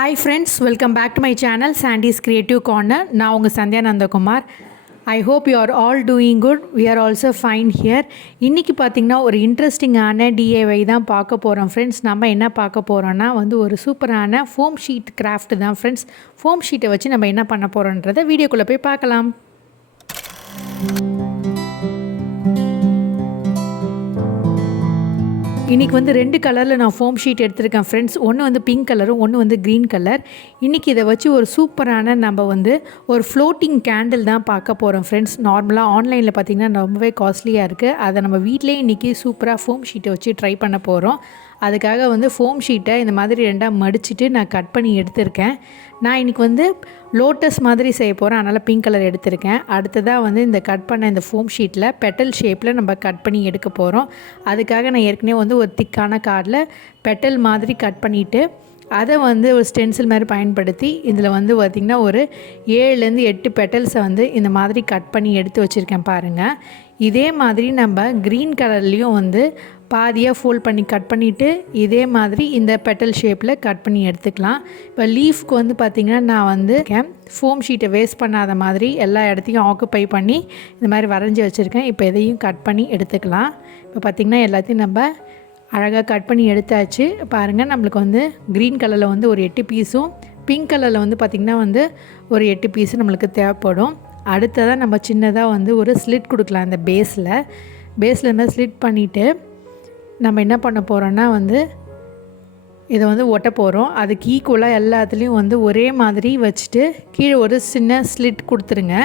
Hi friends, welcome back to my channel Sandy's Creative Corner. நான் உங்கள் Sandhya Nandakumar. I hope you are all doing good. We are also fine here. இன்றைக்கி பார்த்திங்கன்னா ஒரு இன்ட்ரெஸ்டிங்கான DIY தான் பார்க்க போகிறோம் ஃப்ரெண்ட்ஸ். நம்ம என்ன பார்க்க போகிறோன்னா ஒரு சூப்பரான ஃபோம் ஷீட் கிராஃப்ட் தான் ஃப்ரெண்ட்ஸ். ஃபோம் ஷீட்டை வச்சு நம்ம என்ன பண்ண போகிறோன்றதை வீடியோக்குள்ளே போய் பார்க்கலாம். இன்றைக்கி ரெண்டு கலரில் நான் ஃபோம் ஷீட் எடுத்திருக்கேன் ஃப்ரெண்ட்ஸ். ஒன்று பிங்க் கலரும் ஒன்று க்ரீன் கலர். இன்றைக்கி இதை வச்சு ஒரு சூப்பரான நம்ம ஒரு ஃப்ளோட்டிங் கேண்டில் தான் பார்க்க போகிறோம் ஃப்ரெண்ட்ஸ். நார்மலாக ஆன்லைனில் பார்த்திங்கன்னா ரொம்பவே காஸ்ட்லியாக இருக்குது. அதை நம்ம வீட்டிலே இன்றைக்கி சூப்பராக ஃபோம் ஷீட்டை வச்சு ட்ரை பண்ண போகிறோம். அதுக்காக ஃபோம் ஷீட்டை இந்த மாதிரி ரெண்டாக மடிச்சுட்டு நான் கட் பண்ணி எடுத்திருக்கேன். நான் இன்றைக்கி லோட்டஸ் மாதிரி செய்ய போகிறேன், அதனால் பிங்க் கலர் எடுத்திருக்கேன். அடுத்ததாக இந்த கட் பண்ண இந்த ஃபோம் ஷீட்டில் பெட்டல் ஷேப்பில் நம்ம கட் பண்ணி எடுக்க போகிறோம். அதுக்காக நான் ஏற்கனவே ஒரு திக்கான கார்டில் பெட்டல் மாதிரி கட் பண்ணிவிட்டு அதை ஒரு ஸ்டென்சில் மாதிரி பயன்படுத்தி இதில் பார்த்திங்கன்னா ஒரு 7லேருந்து 8 பெட்டல்ஸை இந்த மாதிரி கட் பண்ணி எடுத்து வச்சுருக்கேன் பாருங்கள். இதே மாதிரி நம்ம க்ரீன் கலர்லேயும் பாதியாக ஃபோல்ட் பண்ணி கட் பண்ணிவிட்டு இதே மாதிரி இந்த பெட்டல் ஷேப்பில் கட் பண்ணி எடுத்துக்கலாம். இப்போ லீஃப்க்கு பார்த்திங்கன்னா நான் ஃபோம் ஷீட்டை வேஸ்ட் பண்ணாத மாதிரி எல்லா இடத்தையும் ஆக்குப்பை பண்ணி இந்த மாதிரி வரைஞ்சி வச்சுருக்கேன். இப்போ இதையும் கட் பண்ணி எடுத்துக்கலாம். இப்போ பார்த்திங்கன்னா எல்லாத்தையும் நம்ம அழகாக கட் பண்ணி எடுத்தாச்சு. பாருங்கள், நம்மளுக்கு க்ரீன் கலரில் ஒரு 8 பீஸும் பிங்க் கலரில் பார்த்திங்கன்னா ஒரு 8 பீஸும் நம்மளுக்கு தேவைப்படும். அடுத்ததாக நம்ம சின்னதாக ஒரு ஸ்லிட் கொடுக்கலாம். அந்த பேஸில் இந்த ஸ்லிட் பண்ணிவிட்டு நம்ம என்ன பண்ண போகிறோன்னா இதை ஒட்ட போகிறோம். அதுக்கு ஈக்குவலாக எல்லாத்துலேயும் ஒரே மாதிரி வச்சுட்டு கீழே ஒரு சின்ன ஸ்லிட் கொடுத்துருங்க.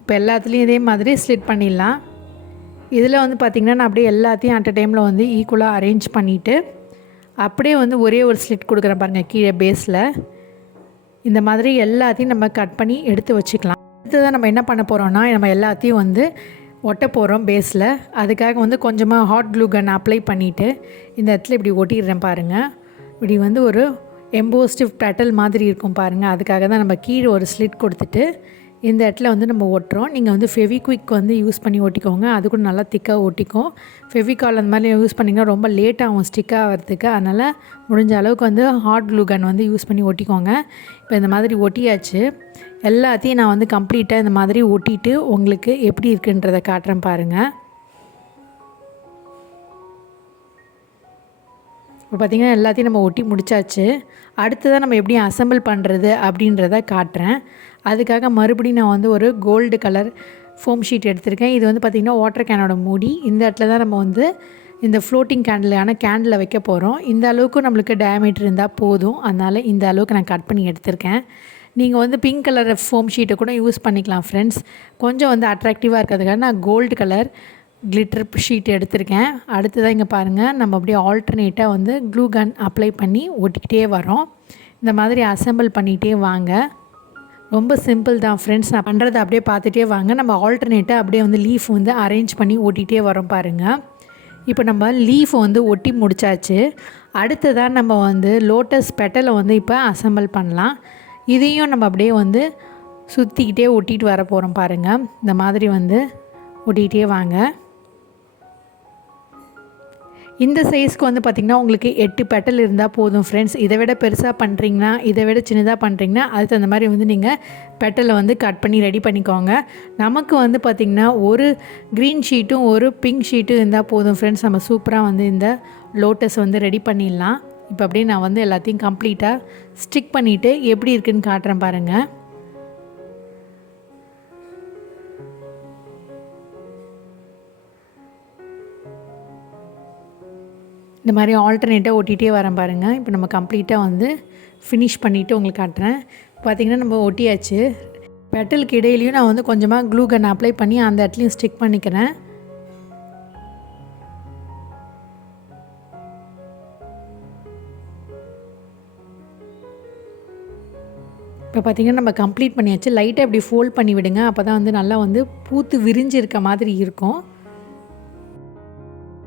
இப்போ எல்லாத்துலேயும் இதே மாதிரி ஸ்லிட் பண்ணிடலாம். இதில் பார்த்திங்கன்னா நான் அப்படியே எல்லாத்தையும் அட் அ டைமில் ஈக்குவலாக அரேஞ்ச் பண்ணிவிட்டு அப்படியே ஒரே ஒரு ஸ்லிட் கொடுக்குறேன் பாருங்கள் கீழே பேஸில். இந்த மாதிரி எல்லாத்தையும் நம்ம கட் பண்ணி எடுத்து வச்சுக்கலாம். அடுத்ததான் நம்ம என்ன பண்ண போகிறோன்னா நம்ம எல்லாத்தையும் ஒட்ட போகிறோம் பேஸில். அதுக்காக கொஞ்சமாக ஹாட் க்ளூ கன் அப்ளை பண்ணிவிட்டு இந்த இடத்துல இப்படி ஒட்டிடுறேன் பாருங்கள். இப்படி ஒரு எம்போஸ்டிவ் பெட்டல் மாதிரி இருக்கும் பாருங்கள். அதுக்காக தான் நம்ம கீழே ஒரு ஸ்லிட் கொடுத்துட்டு இந்த இடத்துல நம்ம ஒட்டுறோம். நீங்கள் ஃபெவிக்விக் யூஸ் பண்ணி ஒட்டிக்கோங்க, அது கூட நல்லா திக்காக ஒட்டிக்கும். ஃபெவிகால் அந்த மாதிரி யூஸ் பண்ணிங்கன்னா ரொம்ப லேட் ஆகும் ஸ்டிக் ஆகிறதுக்கு. அதனால் முடிஞ்ச அளவுக்கு ஹாட் க்ளூ கன் யூஸ் பண்ணி ஒட்டிக்கோங்க. இப்போ இந்த மாதிரி ஒட்டியாச்சு. எல்லாத்தையும் நான் கம்ப்ளீட்டாக இந்த மாதிரி ஒட்டிட்டு உங்களுக்கு எப்படி இருக்குன்றதை காட்டுறேன் பாருங்கள். இப்போ பார்த்திங்கன்னா எல்லாத்தையும் நம்ம ஒட்டி முடித்தாச்சு. அடுத்ததாக நம்ம எப்படி அசம்பிள் பண்ணுறது அப்படின்றத காட்டுறேன். அதுக்காக மறுபடியும் நான் ஒரு கோல்டு கலர் ஃபோம் ஷீட் எடுத்திருக்கேன். இது பார்த்திங்கன்னா வாட்டர் கேனோட மூடி. இந்த இடத்துல தான் நம்ம இந்த ஃப்ளோட்டிங் கேண்டிலை வைக்க போகிறோம். இந்த அளவுக்கு நம்மளுக்கு டயாமீட்டர் இருந்தால் போதும். அதனால் இந்த அளவுக்கு நான் கட் பண்ணி எடுத்திருக்கேன். நீங்கள் பிங்க் கலர் ஃபோம் ஷீட்டை கூட யூஸ் பண்ணிக்கலாம் ஃப்ரெண்ட்ஸ். கொஞ்சம் அட்ராக்டிவாக இருக்கிறதுக்காக நான் கோல்டு கலர் கிளிட்டர் ஷீட் எடுத்திருக்கேன். அடுத்ததாக இங்கே பாருங்கள், நம்ம அப்படியே ஆல்டர்னேட்டாக க்ளூ கன் அப்ளை பண்ணி ஒட்டிக்கிட்டே வரோம். இந்த மாதிரி அசெம்பிள் பண்ணிகிட்டே வாங்க. ரொம்ப சிம்பிள் தான் ஃப்ரெண்ட்ஸ். நான் பண்ணுறதை அப்படியே பார்த்துட்டே வாங்க. நம்ம ஆல்டர்னேட்டாக அப்படியே லீஃப் அரேஞ்ச் பண்ணி ஒட்டிகிட்டே வரோம் பாருங்கள். இப்போ நம்ம லீஃப் ஒட்டி முடித்தாச்சு. அடுத்ததாக நம்ம லோட்டஸ் பெட்டலை இப்போ அசெம்பிள் பண்ணலாம். இதையும் நம்ம அப்படியே சுற்றிக்கிட்டே ஒட்டிகிட்டு வர போகிறோம் பாருங்கள். இந்த மாதிரி ஒட்டிகிட்டே வாங்க. இந்த சைஸ்க்கு பார்த்திங்கன்னா உங்களுக்கு 8 பெட்டல் இருந்தால் போதும் ஃப்ரெண்ட்ஸ். இதை விட பெருசாக பண்ணுறீங்கன்னா, இதை விட சின்னதாக பண்ணுறீங்கன்னா அதுக்கு தகுந்த மாதிரி நீங்கள் பெட்டலை கட் பண்ணி ரெடி பண்ணிக்கோங்க. நமக்கு பார்த்திங்கன்னா ஒரு க்ரீன் ஷீட்டும் ஒரு பிங்க் ஷீட்டும் இருந்தால் போதும் ஃப்ரெண்ட்ஸ். நம்ம சூப்பராக இந்த லோட்டஸ் ரெடி பண்ணிடலாம். இப்போ அப்படியே நான் எல்லாத்தையும் கம்ப்ளீட்டாக ஸ்டிக் பண்ணிவிட்டு எப்படி இருக்குதுன்னு காட்டுறேன் பாருங்கள். இந்த மாதிரி ஆல்டர்னேட்டாக ஒட்டிகிட்டே வரேன் பாருங்கள். இப்போ நம்ம கம்ப்ளீட்டாக ஃபினிஷ் பண்ணிவிட்டு உங்களுக்கு காட்டுறேன். பார்த்திங்கன்னா நம்ம ஒட்டியாச்சு. பெட்டலுக்கு இடையிலையும் நான் கொஞ்சமாக க்ளூ கன் அப்ளை பண்ணி அந்த இடத்துலையும் ஸ்டிக் பண்ணிக்கிறேன். இப்போ பார்த்திங்கன்னா நம்ம கம்ப்ளீட் பண்ணியாச்சு. லைட்டாக இப்படி ஃபோல்ட் பண்ணி விடுங்க. அப்போ தான் நல்லா பூத்து விரிஞ்சு இருக்க மாதிரி இருக்கும்.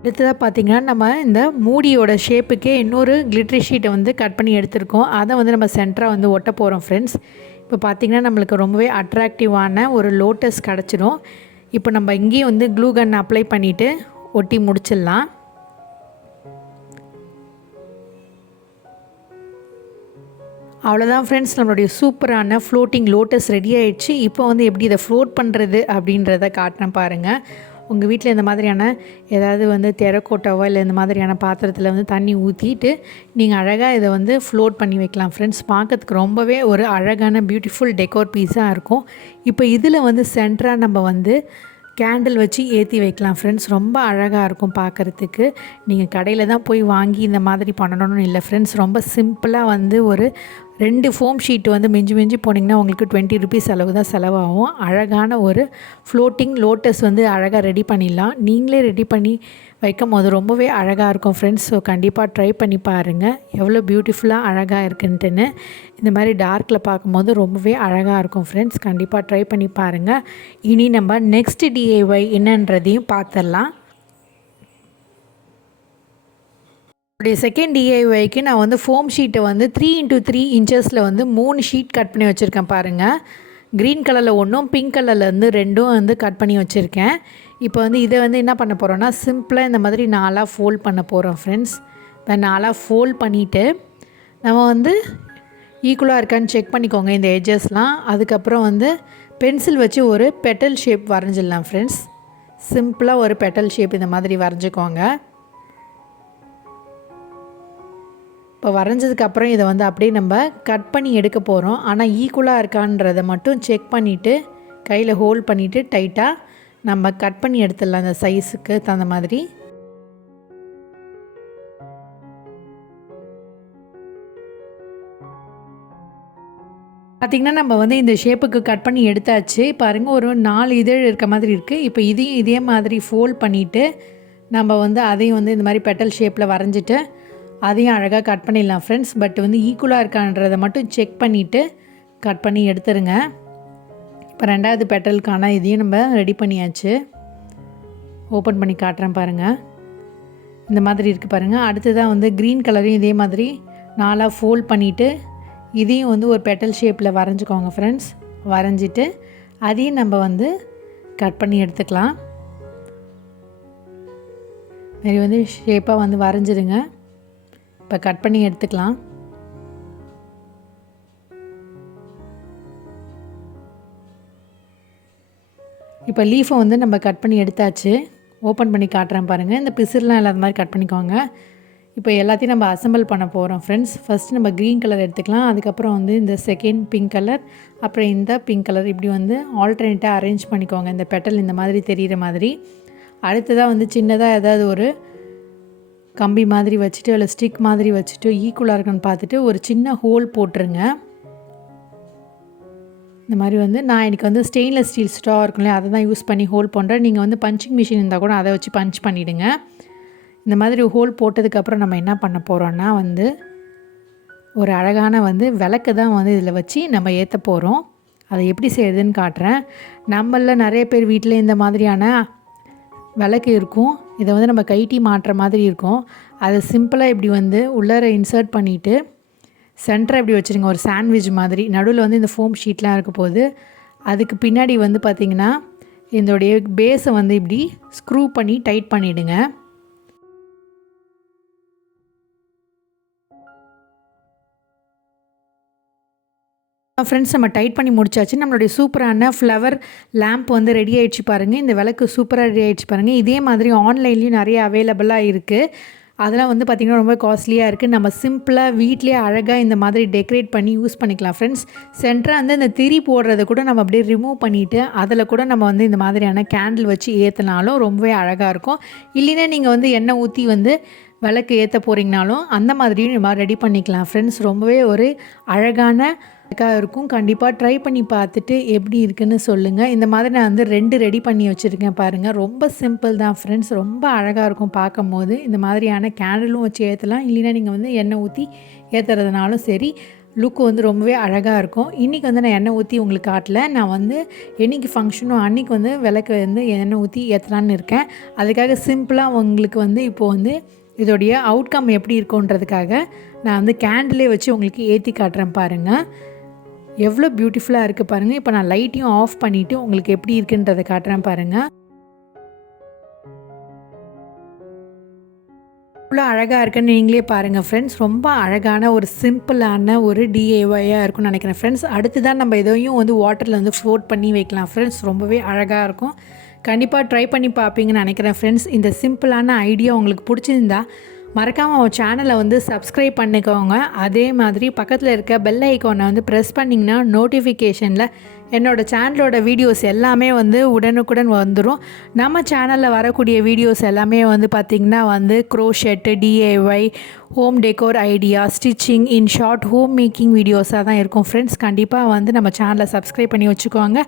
அடுத்ததாக பார்த்திங்கன்னா நம்ம இந்த மூடியோட ஷேப்புக்கே இன்னொரு கிளிட்டரி ஷீட்டை கட் பண்ணி எடுத்துருக்கோம். அதை நம்ம சென்டராக ஒட்ட போகிறோம் ஃப்ரெண்ட்ஸ். இப்போ பார்த்திங்கன்னா நம்மளுக்கு ரொம்பவே அட்ராக்டிவான ஒரு லோட்டஸ் கிடச்சிடும். இப்போ நம்ம இங்கேயும் க்ளூ கன் அப்ளை பண்ணிவிட்டு ஒட்டி முடிச்சிடலாம். அவ்வளோதான் ஃப்ரெண்ட்ஸ், நம்மளுடைய சூப்பரான ஃப்ளோட்டிங் லோட்டஸ் ரெடி ஆகிடுச்சு. இப்போ வந்து எப்படி இதை ஃப்ளோட் பண்ணுறது அப்படின்றத காட்டினேன் பாருங்கள். உங்கள் வீட்டில் இந்த மாதிரியான ஏதாவது வந்து தெரக்கோட்டாவோ இல்லை இந்த மாதிரியான பாத்திரத்தில் வந்து தண்ணி ஊற்றிட்டு நீங்கள் அழகாக இதை வந்து ஃப்ளோட் பண்ணி வைக்கலாம் ஃப்ரெண்ட்ஸ். பார்க்கறதுக்கு ரொம்பவே ஒரு அழகான பியூட்டிஃபுல் டெக்கோர் பீஸாக இருக்கும். இப்போ இதில் வந்து சென்டராக நம்ம வந்து கேண்டில் வச்சு ஏற்றி வைக்கலாம் ஃப்ரெண்ட்ஸ். ரொம்ப அழகாக இருக்கும் பார்க்குறதுக்கு. நீங்கள் கடையில் தான் போய் வாங்கி இந்த மாதிரி பண்ணணும்னு இல்லை ஃப்ரெண்ட்ஸ். ரொம்ப சிம்பிளாக வந்து ஒரு 2 ஃபோம் ஷீட் வந்து மிஞ்சி போனீங்கன்னா உங்களுக்கு 20 ருபீஸ் அளவு தான் செலவாகும். அழகான ஒரு ஃப்ளோட்டிங் லோட்டஸ் வந்து அழகாக ரெடி பண்ணிடலாம். நீங்களே ரெடி பண்ணி வைக்கும் போது ரொம்பவே அழகாக இருக்கும் ஃப்ரெண்ட்ஸ். ஸோ கண்டிப்பாக ட்ரை பண்ணி பாருங்கள் எவ்வளோ பியூட்டிஃபுல்லாக அழகாக இருக்குன்ட்டுன்னு. இந்த மாதிரி டார்க்கில் பார்க்கும்போது ரொம்பவே அழகாக இருக்கும் ஃப்ரெண்ட்ஸ். கண்டிப்பாக ட்ரை பண்ணி பாருங்கள். இனி நம்ம நெக்ஸ்ட் DIY என்னன்றதையும் பார்த்துடலாம். என்னுடைய செகண்ட் DIYக்கு நான் வந்து ஃபோம் ஷீட்டை வந்து 3x3 இன்ச்சஸில் வந்து 3 ஷீட் கட் பண்ணி வச்சுருக்கேன் பாருங்கள். க்ரீன் கலரில் ஒன்றும் பிங்க் கலரில் வந்து 2 வந்து கட் பண்ணி வச்சுருக்கேன். இப்போ வந்து இதை வந்து என்ன பண்ண போகிறோன்னா சிம்பிளாக இந்த மாதிரி 4ஆக ஃபோல்ட் பண்ண போகிறோம் ஃப்ரெண்ட்ஸ். இப்போ 4ஆக ஃபோல்ட் பண்ணிவிட்டு நம்ம வந்து ஈக்குவலாக இருக்கான்னு செக் பண்ணிக்கோங்க இந்த எட்ஜஸ்லாம். அதுக்கப்புறம் வந்து பென்சில் வச்சு ஒரு பெட்டல் ஷேப் வரைஞ்சிடலாம் ஃப்ரெண்ட்ஸ். சிம்பிளாக ஒரு பெட்டல் ஷேப் இந்த மாதிரி வரைஞ்சிக்கோங்க. இப்போ வரைஞ்சதுக்கப்புறம் இதை வந்து அப்படியே நம்ம கட் பண்ணி எடுக்க போகிறோம். ஆனால் ஈக்குவலாக இருக்கான்றதை மட்டும் செக் பண்ணிவிட்டு கையில் ஹோல்ட் பண்ணிவிட்டு டைட்டாக நம்ம கட் பண்ணி எடுத்துடலாம் அந்த சைஸுக்கு தகுந்த மாதிரி. பார்த்திங்கன்னா நம்ம வந்து இந்த ஷேப்புக்கு கட் பண்ணி எடுத்தாச்சு. பாருங்கள் ஒரு 4 இதழ் இருக்க மாதிரி இருக்குது. இப்போ இதையும் இதே மாதிரி ஃபோல்ட் பண்ணிவிட்டு நம்ம வந்து அதையும் வந்து இந்த மாதிரி பெட்டல் ஷேப்பில் வரைஞ்சிட்டு அதையும் அழகாக கட் பண்ணிடலாம் ஃப்ரெண்ட்ஸ். பட் வந்து ஈக்குவலாக இருக்கான்றதை மட்டும் செக் பண்ணிவிட்டு கட் பண்ணி எடுத்துருங்க. இப்போ 2வது பெட்டலுக்கான இதையும் நம்ம ரெடி பண்ணியாச்சு. ஓப்பன் பண்ணி காட்டுறேன் பாருங்கள். இந்த மாதிரி இருக்குது பாருங்கள். அடுத்ததாக வந்து க்ரீன் கலரையும் இதே மாதிரி 4ஆக ஃபோல்ட் பண்ணிவிட்டு இதையும் வந்து ஒரு பெட்டல் ஷேப்பில் வரைஞ்சிக்கோங்க ஃப்ரெண்ட்ஸ். வரைஞ்சிட்டு அதையும் நம்ம வந்து கட் பண்ணி எடுத்துக்கலாம். இது வந்து ஷேப்பாக வந்து வரைஞ்சிடுங்க. இப்போ கட் பண்ணி எடுத்துக்கலாம். இப்போ லீஃபை வந்து நம்ம கட் பண்ணி எடுத்தாச்சு. ஓப்பன் பண்ணி காட்டுறேன் பாருங்கள். இந்த பிசிறுலாம் இல்லாத மாதிரி கட் பண்ணிக்கோங்க. இப்போ எல்லாத்தையும் நம்ம அசம்பிள் பண்ண போகிறோம் ஃப்ரெண்ட்ஸ். ஃபஸ்ட்டு நம்ம க்ரீன் கலர் எடுத்துக்கலாம். அதுக்கப்புறம் வந்து இந்த செகண்ட் பிங்க் கலர், அப்புறம் இந்த பிங்க் கலர், இப்படி வந்து ஆல்டர்னேட்டாக அரேஞ்ச் பண்ணிக்கோங்க. இந்த பெட்டல் இந்த மாதிரி தெரிகிற மாதிரி. அடுத்ததாக வந்து சின்னதாக ஏதாவது ஒரு கம்பி மாதிரி வச்சுட்டு இல்லை ஸ்டிக் மாதிரி வச்சுட்டு ஈக்குவலாக இருக்குன்னு பார்த்துட்டு ஒரு சின்ன ஹோல் போட்டுருங்க. இந்த மாதிரி வந்து நான் இன்றைக்கி வந்து ஸ்டெயின்லெஸ் ஸ்டீல் ஸ்ட்ரா இருக்குல்ல அதை தான் யூஸ் பண்ணி ஹோல் பண்ணுறேன். நீங்கள் வந்து பஞ்சிங் மிஷின் இருந்தால் கூட அதை வச்சு பஞ்ச் பண்ணிவிடுங்க. இந்த மாதிரி ஹோல் போட்டதுக்கப்புறம் நம்ம என்ன பண்ண போகிறோன்னா வந்து ஒரு அழகான வந்து விளக்கு தான் வந்து இதில் வச்சு நம்ம ஏற்ற போகிறோம். அதை எப்படி செய்யுதுன்னு காட்டுறேன். நம்மளில் நிறைய பேர் வீட்டில் இந்த மாதிரியான விளக்கு இருக்கும். இதை வந்து நம்ம கைட்டி மாட்டுற மாதிரி இருக்கும். அதை சிம்பிளாக இப்படி வந்து உள்ளார இன்சர்ட் பண்ணிவிட்டு சென்டரை இப்படி வச்சுருங்க. ஒரு சாண்ட்விச் மாதிரி நடுவில் வந்து இந்த ஃபோம் ஷீட்லாம் இருக்க போது அதுக்கு பின்னாடி வந்து பார்த்திங்கன்னா இதோடைய பேஸை வந்து இப்படி ஸ்க்ரூ பண்ணி டைட் பண்ணிவிடுங்க. ஃப்ரெண்ட்ஸ் நம்ம டைட் பண்ணி முடிச்சாச்சு. நம்மளுடைய சூப்பரான ஃப்ளவர் லேம்ப் வந்து ரெடி ஆகிடுச்சு பாருங்கள். இந்த விளக்கு சூப்பராக ரெடி ஆகிடுச்சு பாருங்கள். இதே மாதிரி ஆன்லைன்லேயும் நிறைய அவைலபிளாக இருக்குது. அதெல்லாம் வந்து பார்த்திங்கன்னா ரொம்ப காஸ்ட்லியாக இருக்குது. நம்ம சிம்பிளாக வீட்லேயே அழகாக இந்த மாதிரி டெக்கரேட் பண்ணி யூஸ் பண்ணிக்கலாம் ஃப்ரெண்ட்ஸ். சென்டராக வந்து இந்த திரி போடுறத கூட நம்ம அப்படியே ரிமூவ் பண்ணிவிட்டு அதில் கூட நம்ம வந்து இந்த மாதிரியான கேண்டில் வச்சு ஏற்றினாலும் ரொம்பவே அழகாக இருக்கும். இல்லைன்னா நீங்கள் வந்து எண்ணெய் ஊற்றி வந்து விளக்கு ஏற்ற போகிறீங்கனாலும் அந்த மாதிரியும் நம்ம ரெடி பண்ணிக்கலாம் ஃப்ரெண்ட்ஸ். ரொம்பவே ஒரு அழகான இருக்கும். கண்டிப்பாக ட்ரை பண்ணி பார்த்துட்டு எப்படி இருக்குன்னு சொல்லுங்கள். இந்த மாதிரி நான் வந்து 2 ரெடி பண்ணி வச்சுருக்கேன் பாருங்கள். ரொம்ப சிம்பிள் தான் ஃப்ரெண்ட்ஸ். ரொம்ப அழகாக இருக்கும் பார்க்கும் போது. இந்த மாதிரியான கேண்டிலும் வச்சு ஏற்றலாம். இல்லைன்னா நீங்கள் வந்து எண்ணெய் ஊற்றி ஏற்றுறதுனாலும் சரி, லுக்கு வந்து ரொம்பவே அழகாக இருக்கும். இன்றைக்கி வந்து நான் எண்ணெய் ஊற்றி உங்களுக்கு காட்டல. நான் வந்து என்றைக்கு ஃபங்க்ஷனோ அன்றைக்கி வந்து விளக்கு வந்து எண்ணெய் ஊற்றி ஏற்றலான்னு இருக்கேன். அதுக்காக சிம்பிளாக உங்களுக்கு வந்து இப்போது வந்து இதோடைய அவுட்கம் எப்படி இருக்குன்றதுக்காக நான் வந்து கேண்டிலே வச்சு உங்களுக்கு ஏற்றி காட்டுறேன் பாருங்கள். எவ்வளோ பியூட்டிஃபுல்லாக இருக்குது பாருங்கள். இப்போ நான் லைட்டையும் ஆஃப் பண்ணிவிட்டு உங்களுக்கு எப்படி இருக்குன்றதை காட்டுறேன் பாருங்கள். எவ்வளோ அழகாக இருக்குன்னு நீங்களே பாருங்கள் ஃப்ரெண்ட்ஸ். ரொம்ப அழகான ஒரு சிம்பிளான ஒரு டிஏஒய்யாக இருக்கும்னு நினைக்கிறேன் ஃப்ரெண்ட்ஸ். அடுத்து தான் நம்ம எதையும் வந்து வாட்டரில் வந்து ஃப்ளோட் பண்ணி வைக்கலாம் ஃப்ரெண்ட்ஸ். ரொம்பவே அழகாக இருக்கும். கண்டிப்பாக ட்ரை பண்ணி பார்ப்பீங்கன்னு நினைக்கிறேன் ஃப்ரெண்ட்ஸ். இந்த சிம்பிளான ஐடியா உங்களுக்கு பிடிச்சிருந்தா மறக்காமல் அவன் சேனலை வந்து சப்ஸ்கிரைப் பண்ணிக்கோங்க. அதே மாதிரி பக்கத்தில் இருக்க பெல் ஐக்கானை வந்து ப்ரெஸ் பண்ணிங்கன்னா நோட்டிஃபிகேஷனில் என்னோடய சேனலோட வீடியோஸ் எல்லாமே வந்து உடனுக்குடன் வந்துடும். நம்ம சேனலில் வரக்கூடிய வீடியோஸ் எல்லாமே வந்து பார்த்திங்கன்னா வந்து crochet, DIY, home decor idea, stitching, in short home making வீடியோஸாக தான் இருக்கும் ஃப்ரெண்ட்ஸ். கண்டிப்பாக வந்து நம்ம சேனலை சப்ஸ்கிரைப் பண்ணி வச்சுக்கோங்க.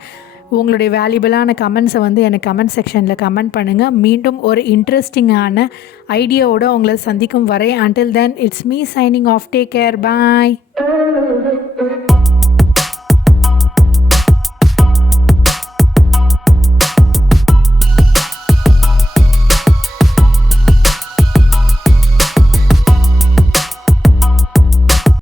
உங்களுடைய வேல்யூபிளான கமெண்ட்ஸை வந்து எனக்கு கமெண்ட் செக்ஷனில் கமெண்ட் பண்ணுங்கள். மீண்டும் ஒரு இன்ட்ரெஸ்டிங்கான ஐடியாவோடு உங்களை சந்திக்கும் வரை until then it's me signing off. Take care. Bye.